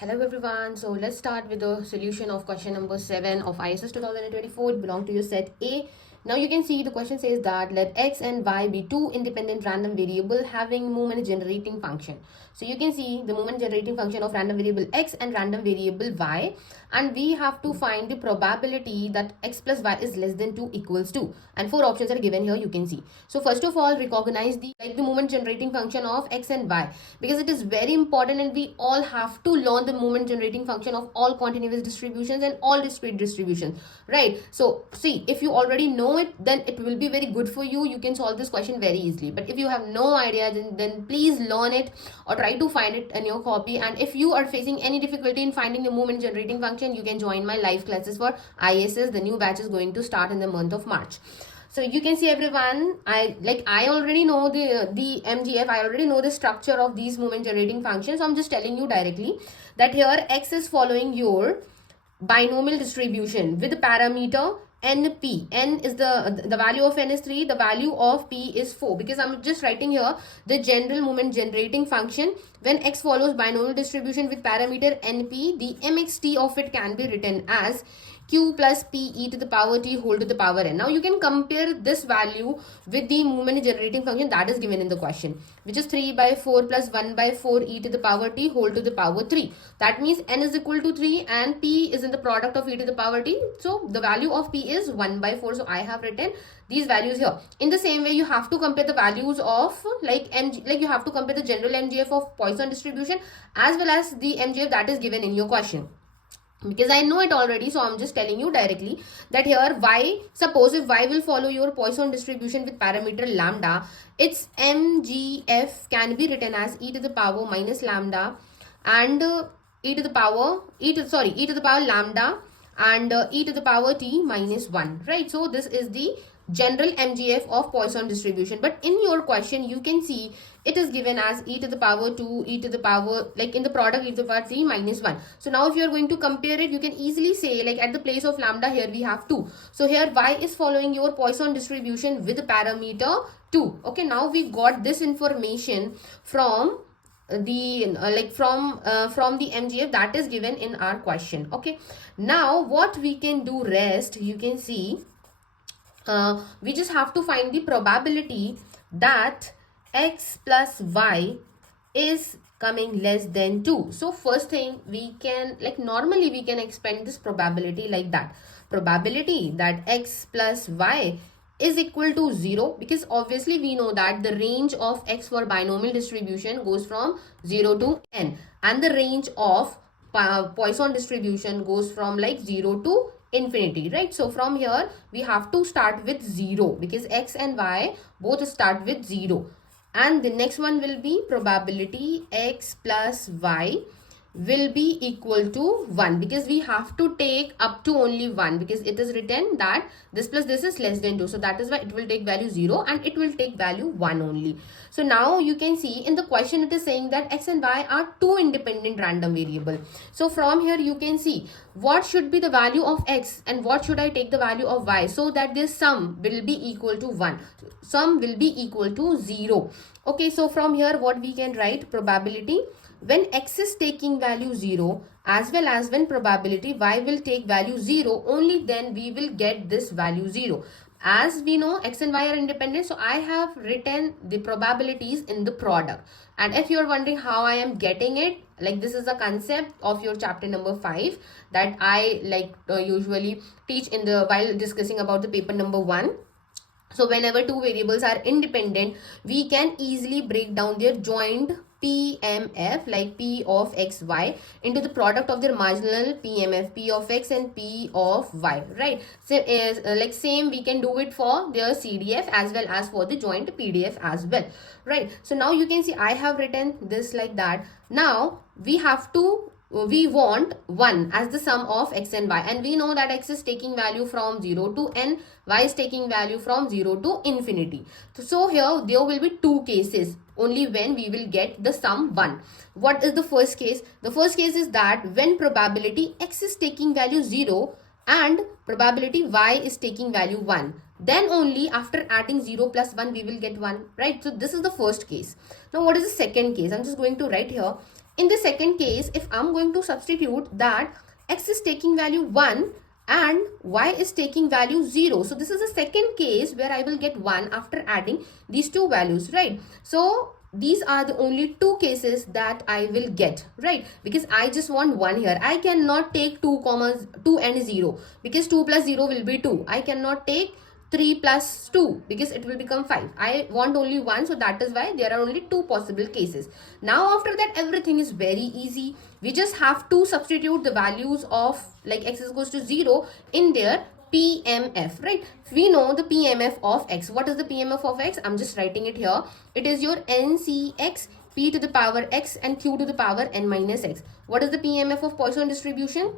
Hello everyone. So let's start with the solution of question number 7 of ISS 2024. It belongs to your set A. Now you can see the question says that let x and y be two independent random variable having moment generating function. So you can see the moment generating function of random variable x and random variable y, and we have to find the probability that x plus y is less than 2 equals 2, and four options are given here. You can see. So first of all, recognize the moment generating function of x and y, because it is very important and we all have to learn the moment generating function of all continuous distributions and all discrete distributions, right? So see, if you already know it, then it will be very good for you. You can solve this question very easily. But if you have no idea, then please learn it or try to find it in your copy. And if you are facing any difficulty in finding the moment generating function, you can join my live classes for ISS. The new batch is going to start in the month of March. So you can see everyone, I already know the MGF. I already know the structure of these moment generating functions. So I'm just telling you directly that here x is following your binomial distribution with the parameter np. N is the value of n is 3, the value of p is 4, because I'm just writing here the general moment generating function. When x follows binomial distribution with parameter np, the mxt of it can be written as q plus p e to the power t whole to the power n. Now you can compare this value with the moment generating function that is given in the question, which is 3 by 4 plus 1 by 4 e to the power t whole to the power 3. That means n is equal to 3 and p is in the product of e to the power t. So the value of p is 1 by 4. So I have written these values here. In the same way, you have to compare the values of you have to compare the general MGF of Poisson distribution as well as the MGF that is given in your question, because I know it already. So I'm just telling you directly that here y, suppose if y will follow your Poisson distribution with parameter lambda, its MGF can be written as e to the power minus lambda and e to the power lambda and e to the power t minus 1, right? So this is the general MGF of Poisson distribution. But in your question, you can see it is given as e to the power 2, e to the power, like in the product e to the power 3 minus 1. So now if you are going to compare it, you can easily say, like at the place of lambda here we have 2. So here y is following your Poisson distribution with parameter 2. Okay, now we got this information from the from the MGF that is given in our question. Okay, now what we can do rest, you can see we just have to find the probability that x plus y is coming less than 2. So first thing, we can, normally we can expand this probability like that. Probability that x plus y is equal to 0, because obviously we know that the range of x for binomial distribution goes from 0 to n, and the range of Poisson distribution goes from 0 to infinity, right? So from here we have to start with 0, because x and y both start with 0, and the next one will be probability x plus y will be equal to 1, because we have to take up to only 1, because it is written that this plus this is less than 2. So that is why it will take value 0 and it will take value 1 only. So now you can see in the question it is saying that x and y are two independent random variable. So from here you can see what should be the value of x and what should I take the value of y, so that this sum will be equal to 1, sum will be equal to 0. Okay, so from here what we can write, probability when x is taking value 0 as well as when probability y will take value 0, only then we will get this value 0. As we know, x and y are independent, so I have written the probabilities in the product. And if you are wondering how I am getting it, this is a concept of your chapter number 5 that I usually teach in the while discussing about the paper number 1. So whenever two variables are independent, we can easily break down their joint PMF, like P of x, y, into the product of their marginal PMF, P of x and P of y, right? So is same we can do it for their CDF as well as for the joint PDF as well, right? So now you can see I have written this like that. Now we want 1 as the sum of x and y, and we know that x is taking value from 0 to n, y is taking value from 0 to infinity. So here there will be two cases only when we will get the sum 1. What is the first case? The first case is that when probability x is taking value 0 and probability y is taking value 1, then only after adding 0 plus 1 we will get 1, right? So this is the first case. Now what is the second case? I'm just going to write here, In the second case, if I'm going to substitute that x is taking value 1 and y is taking value 0. So this is the second case where I will get 1 after adding these two values, right? So these are the only two cases that I will get, right? Because I just want 1 here. I cannot take 2 and 0 because 2 plus 0 will be 2. I cannot take 3 plus 2 because it will become 5. I want only 1, so that is why there are only 2 possible cases. Now after that, everything is very easy. We just have to substitute the values of like x is equals to 0 in their PMF, right? We know the PMF of x. What is the PMF of x? I'm just writing it here. It is your NCx p to the power x and q to the power n minus x. What is the PMF of Poisson distribution?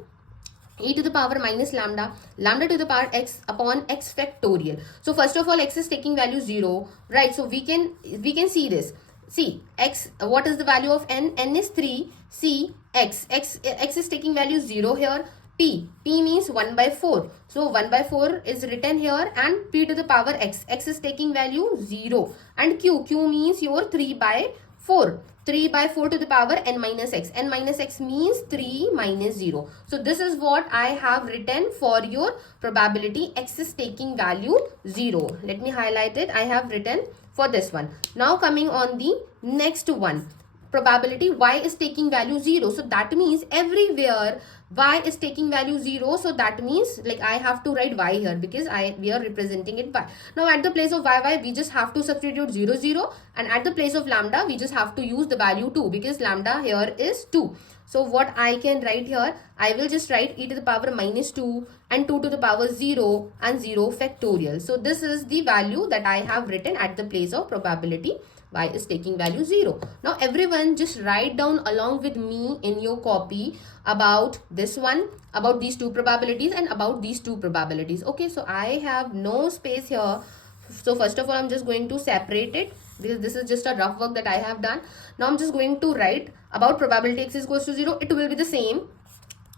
E to the power minus lambda, lambda to the power x upon x factorial. So first of all, x is taking value 0, right? So we can see this. See, x, what is the value of n? N is 3. See, x is taking value 0 here. P means 1 by 4. So 1 by 4 is written here, and p to the power x is taking value 0. And q means your 3 by 4. 3 by 4 to the power n minus x. N minus x means 3 minus 0. So this is what I have written for your probability x is taking value 0. Let me highlight it. I have written for this one. Now coming on the next one. Probability y is taking value 0. So that means everywhere y is taking value 0. So that means like I have to write y here because we are representing it by. Now at the place of y, we just have to substitute 0, 0. And at the place of lambda, we just have to use the value 2 because lambda here is 2. So what I can write here, I will just write e to the power minus 2 and 2 to the power 0 and 0 factorial. So this is the value that I have written at the place of probability y is taking value 0. Now everyone just write down along with me in your copy about this one, about these two probabilities and about these two probabilities. Okay, so I have no space here. So first of all, I'm just going to separate it because this is just a rough work that I have done. Now I'm just going to write about probability x is equals to 0. It will be the same.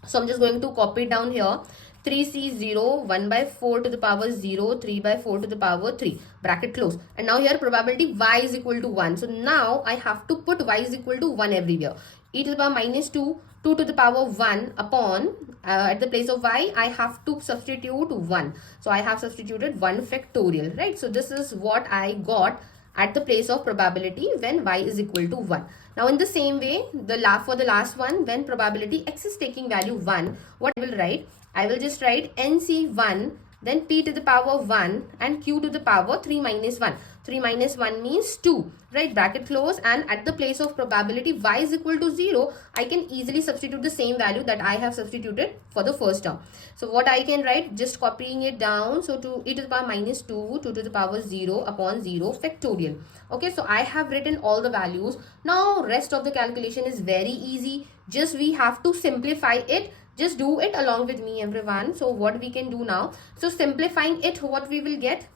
So I'm just going to copy it down here. 3c0, 1 by 4 to the power 0, 3 by 4 to the power 3, bracket close. And now here probability y is equal to 1. So now I have to put y is equal to 1 everywhere. E to the power minus 2, 2 to the power 1 upon, at the place of y, I have to substitute 1. So I have substituted 1 factorial, right? So this is what I got at the place of probability when y is equal to 1. Now in the same way, for the last one, when probability x is taking value 1, what I will write? I will just write NC1, then p to the power 1 and q to the power 3 minus 1. 3 minus 1 means 2, right? Bracket close, and at the place of probability y is equal to 0, I can easily substitute the same value that I have substituted for the first term. So what I can write, just copying it down. So to e to the power minus 2, 2 to the power 0 upon 0 factorial. Okay, so I have written all the values. Now rest of the calculation is very easy. Just we have to simplify it. Just do it along with me, everyone. So what we can do now, so simplifying it, what we will get,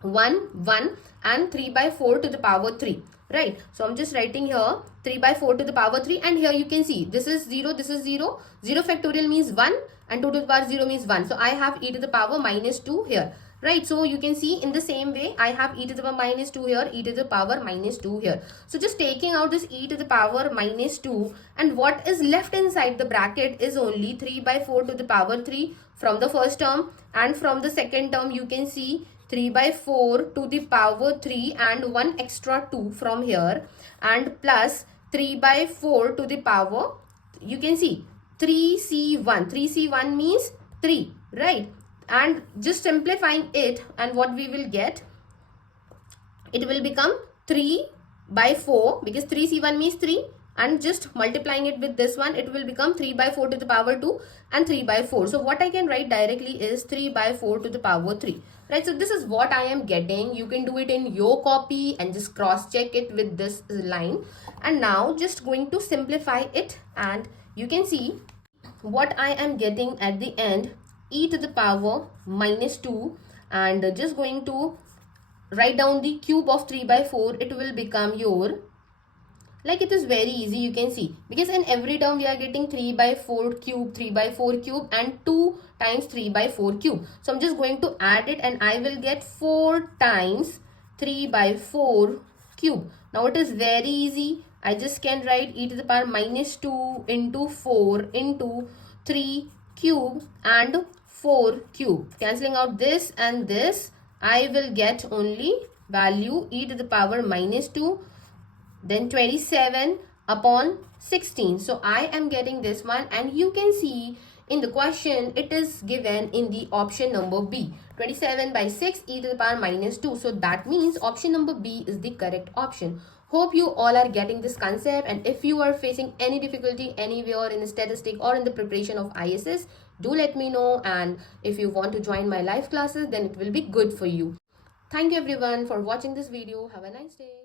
1 1 and 3 by 4 to the power 3, right? So I'm just writing here 3 by 4 to the power 3, and here you can see this is 0, this is 0. 0 factorial means 1 and 2 to the power 0 means 1. So I have e to the power minus 2 here, right? So you can see in the same way I have e to the power minus 2 here, e to the power minus 2 here. So just taking out this e to the power minus 2, and what is left inside the bracket is only 3 by 4 to the power 3 from the first term, and from the second term you can see 3 by 4 to the power 3 and 1 extra 2 from here, and plus 3 by 4 to the power, you can see 3c1. 3c1 means 3, right? And just simplifying it, and what we will get, it will become 3 by 4 because 3c1 means 3, and just multiplying it with this one, it will become 3 by 4 to the power 2 and 3 by 4. So what I can write directly is 3 by 4 to the power 3, right? So this is what I am getting. You can do it in your copy and just cross check it with this line. And now just going to simplify it, and you can see what I am getting at the end, e to the power minus 2, and just going to write down the cube of 3 by 4. It will become your, like, it is very easy, you can see, because in every term we are getting 3 by 4 cube, 3 by 4 cube and 2 times 3 by 4 cube. So I'm just going to add it, and I will get 4 times 3 by 4 cube. Now it is very easy. I just can write e to the power minus 2 into 4 into 3 cube and 4 cube. Cancelling out this and this, I will get only value e to the power minus 2, then 27 upon 16. So I am getting this one, and you can see in the question it is given in the option number B, 27 by 6 e to the power minus 2. So that means option number B is the correct option. Hope you all are getting this concept, and if you are facing any difficulty anywhere in statistic or in the preparation of ISS, do let me know, and if you want to join my live classes, then it will be good for you. Thank you everyone for watching this video. Have a nice day.